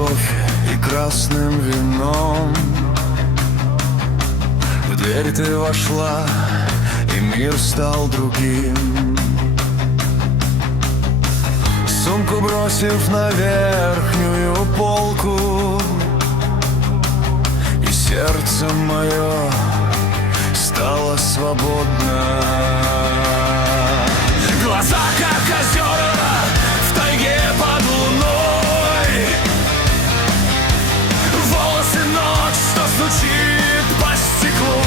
кофе и красным вином. В дверь ты вошла, и мир стал другим. Сумку бросив на верхнюю полку, и сердце мое стало свободно. Глаза, как озера в тайге под луной, волосы ночь, что стучит по стеклу.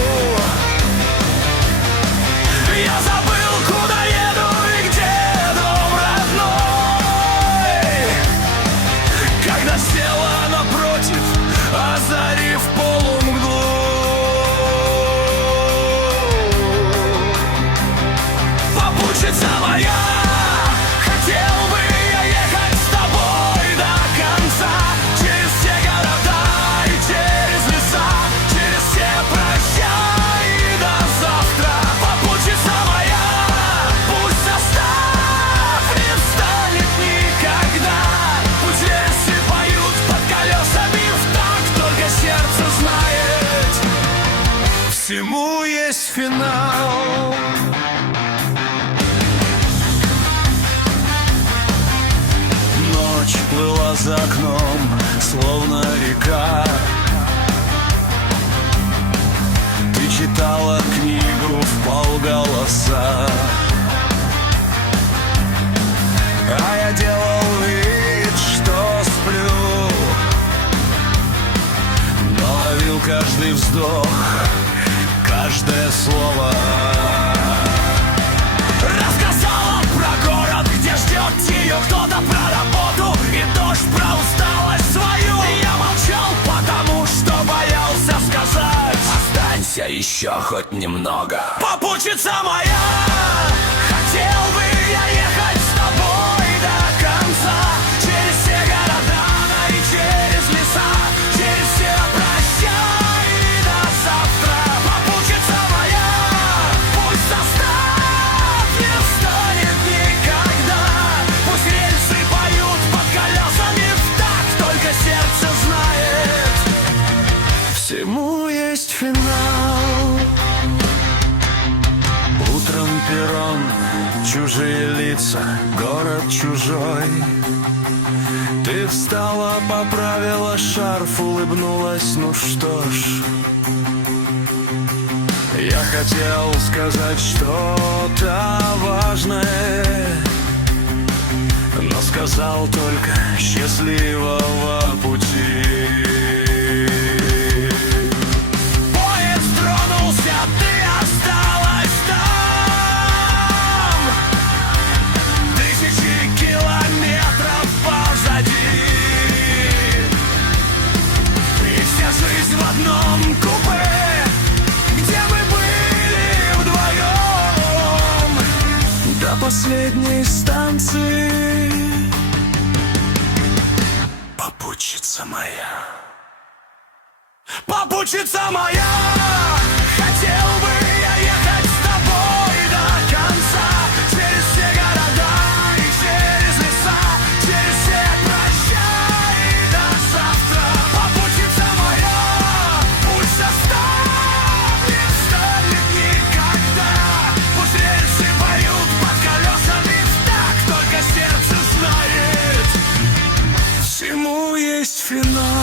Я забыл, куда еду и где дом родной, когда села напротив, озарив полумглу. Попутчица моя, хотел бы я ехать с тобой до конца, через все города и через леса, через все прощай и до завтра. Попутчица моя, пусть состав не встанет никогда, пусть рельсы поют под колесами в такт, только сердце знает, всему есть финал. Ночь плыла за окном, словно река. Ты читала книгу вполголоса, а я делал вид, что сплю, но ловил каждый вздох, каждое слово. Рассказала про город, где ждет ее кто-то, про работу и дождь, про усталость свою. Я молчал, потому что боялся сказать: останься еще хоть немного. Попутчица моя, хотел бы я ехать с тобой до конца, через все города и через леса, через все прощай и до завтра. Попутчица моя, пусть состав не встанет никогда, пусть рельсы поют под колесами в такт, только сердце знает, всему есть финал. Утром перрон, чужие лица, город чужой. Ты встала, поправила шарф, улыбнулась, ну что ж. Я хотел сказать что-то важное, но сказал только счастливого пути. Поезд тронулся, ты осталась там, тысячи километров позади, и вся жизнь в одном купе, где мы были вдвоем до последней станции. Попутчица моя, попутчица моя, хотел бы я ехать с тобой до конца, через все города и через леса, через все прощай и до завтра. Попутчица моя, пусть состав не встанет никогда, пусть рельсы поют под колесами в такт, только сердце знает, всему есть финал.